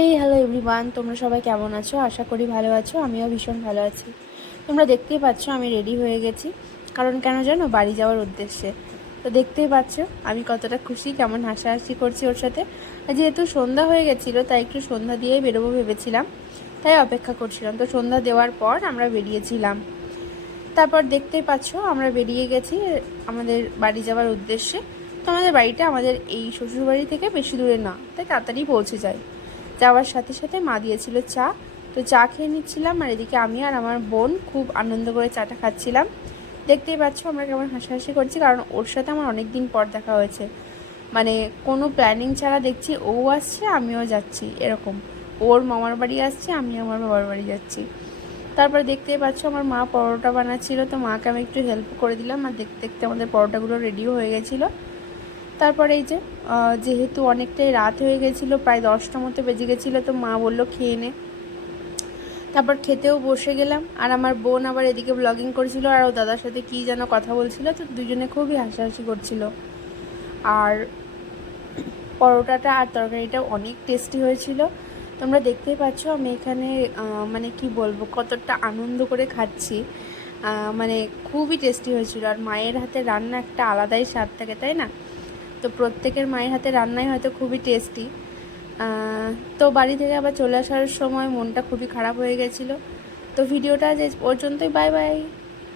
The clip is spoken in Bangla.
এই হ্যালো এভরিওয়ান তোমরা সবাই কেমন আছো? আশা করি ভালো আছো। আমিও ভীষণ ভালো আছি। তোমরা দেখতেই পাচ্ছ আমি রেডি হয়ে গেছি। কারণ কেন জানো? বাড়ি যাওয়ার উদ্দেশ্যে। তো দেখতেই পাচ্ছ, আমি কতটা খুশি, কেমন হাসাহাসি করছি ওর সাথে। যেহেতু সন্ধ্যা হয়ে গেছিল, তাই একটু সন্ধ্যা দিয়েই বেরোবো ভেবেছিলাম। তাই অপেক্ষা করছিলাম। তো সন্ধ্যা দেওয়ার পর আমরা বেরিয়েছিলাম। তারপর দেখতেই পাচ্ছ, আমরা বেরিয়ে গেছি আমাদের বাড়ি যাওয়ার উদ্দেশ্যে। তো আমাদের বাড়িটা আমাদের এই শ্বশুরবাড়ি থেকে বেশি দূরে না, তাই তাড়াতাড়ি পৌঁছে যায় যাওয়ার সাথে সাথে মা দিয়েছিল চা। তো চা খেয়ে নিচ্ছিলাম আর এদিকে আমি আর আমার বোন খুব আনন্দ করে চাটা খাচ্ছিলাম। দেখতেই পাচ্ছ আমরা কেমন হাসাহাসি করছি, কারণ ওর সাথে আমার অনেক দিন পর দেখা হয়েছে। মানে কোনো প্ল্যানিং ছাড়া দেখছি ও আসছে, আমিও যাচ্ছি, এরকম। ওর মামার বাড়ি আসছে, আমি আমার বাবার বাড়ি যাচ্ছি। তারপর দেখতেই পাচ্ছ আমার মা পরোটা বানাচ্ছিল, তো মাকে আমি একটু হেল্প করে দিলাম। আর দেখতে দেখতে আমাদের পরোটাগুলো রেডিও হয়ে গেছিল। তারপরে এই যে যেহেতু অনেকটাই রাত হয়ে গেছিল, প্রায় দশটা মতো বেজে গেছিল, তো মা বলল, খেয়ে নে। তারপর খেতেও বসে গেলাম। আর আমার বোন আবার এদিকে ব্লগিং করেছিল, আর ও দাদার সাথে কী যেন কথা বলছিল, তো দুজনে খুবই হাসাহাসি করছিল। আর পরোটাটা আর তরকারিটা অনেক টেস্টি হয়েছিল। তোমরা দেখতেই পাচ্ছ, আমি এখানে মানে কি বলব, কতটা আনন্দ করে খাচ্ছি। মানে খুবই টেস্টি হয়েছিল। আর মায়ের হাতে রান্না একটা আলাদাই স্বাদ থাকে, তাই না? তো প্রত্যেকের মায়ের হাতে রান্নাই হয়তো খুবই টেস্টি তো বাড়ি থেকে আবার চলে আসার সময় মনটা খুবই খারাপ হয়ে গেছিল। তো ভিডিওটা যে পর্যন্তই বাই বাই